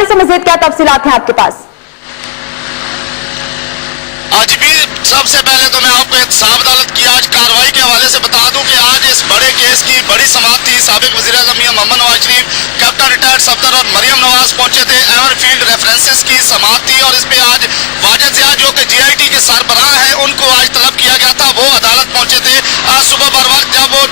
حوالے سے مزید کیا تفصیلات ہیں آپ کے پاس؟ آج بھی سب سے پہلے تو میں آپ کو احتساب عدالت کی آج کارروائی کے حوالے سے بتا دوں کہ آج اس بڑے کیس کی بڑی سماعت تھی. سابق وزیر اعظم محمد نواز شریف, کیپٹن ریٹائرڈ صفدر اور مریم نواز پہنچے تھے. ایور فیلڈ ریفرنسز کی سماعت تھی اور اس پہ آج واجد ضیاء جو کہ جی آئی ٹی کے سربراہ ہیں ان کو آج طلب کیا گیا تھا. وہ عدالت پہنچے تھے. آج صبح بر وقت جب وہ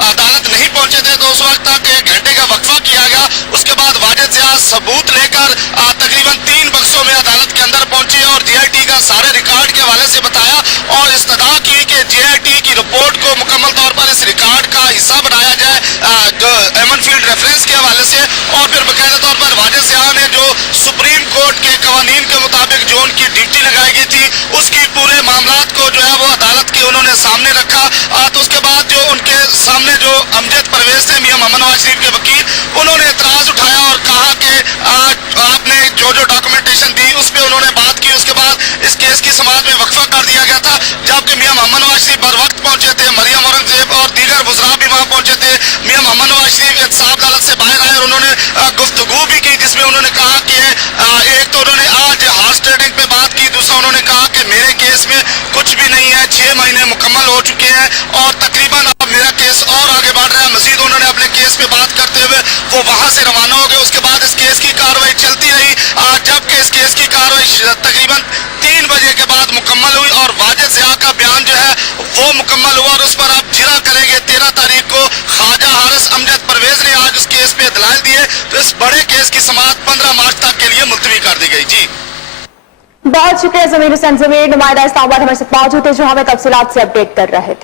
عدالت نہیں پہنچے تھے تو اس وقت تک 1 گھنٹے کا وقفہ کیا گیا. اس کے بعد واجد ضیاء ثبوت لے کر تقریباً 3 بکسوں میں عدالت کے اندر پہنچے اور جی آئی ٹی کا سارے ریکارڈ کے حوالے سے بتایا اور استدعا کی کہ جی آئی ٹی کی رپورٹ کو مکمل طور پر اس ریکارڈ کا حصہ بنایا جائے ایمن فیلڈ ریفرنس کے حوالے سے. اور پھر باقاعدہ طور پر واجد ضیاء نے جو سپریم کورٹ کے قوانین کے مطابق جو ان کی ڈیوٹی لگائی گئی تھی اس کی پورے معاملات کو جو ہے وہ عدالت کے انہوں نے سامنے رکھا. تو اس کے بعد جو ان کے سامنے جو امجد پرویز تھے میاں محمد نواز شریف کے وکیل, انہوں نے اعتراض اٹھایا اور کہا کہ آپ نے جو ڈاکومنٹیشن دی اس پہ انہوں نے بات کی. اس کے بعد اس کیس کی سماعت میں وقفہ کر دیا گیا تھا جبکہ میاں محمد نواز شریف بر وقت پہنچے تھے. مریم اورنگزیب اور دیگر وزراء بھی وہاں پہنچے تھے. میاں محمد نواز شریف احتساب عدالت سے باہر آئے اور انہوں نے گفتگو بھی کی جس میں انہوں نے کہا کہ ایک تو انہوں نے آج ہارس ٹریڈنگ پہ بات کی, دوسرا انہوں نے کہا کہ میرے کیس میں کچھ بھی نہیں ہے, 6 مہینے مکمل ہو چکے ہیں اور تقریباً اب میرا کیس اور آگے بڑھ رہا ہے. مزید انہوں نے اپنے کیس پہ بات کرتے ہوئے وہ وہاں سے روانہ ہو گئے. اس کے بعد اس کیس کی کارروائی چلتی رہی جبکہ اس کیس کی کارروائی تقریباً 3 بجے کے بعد مکمل ہوئی اور واجد ضیاء کا بیان جو ہے وہ مکمل ہوا اور اس پر آپ جرا کریں گے 13 تاریخ کو خواجہ حارث امجد پرویز نے آج اس کیس پہ دلائل دیے. تو اس بڑے کیس کی سماعت 15 مارچ تک کے لیے ملتوی کر دی گئی. جی بہت شکریہ ضمیر حسین ضمیر, نمائندہ اسلام آباد ہمارے ساتھ موجود تھے جو ہمیں تفصیلات سے اپڈیٹ کر رہے تھے.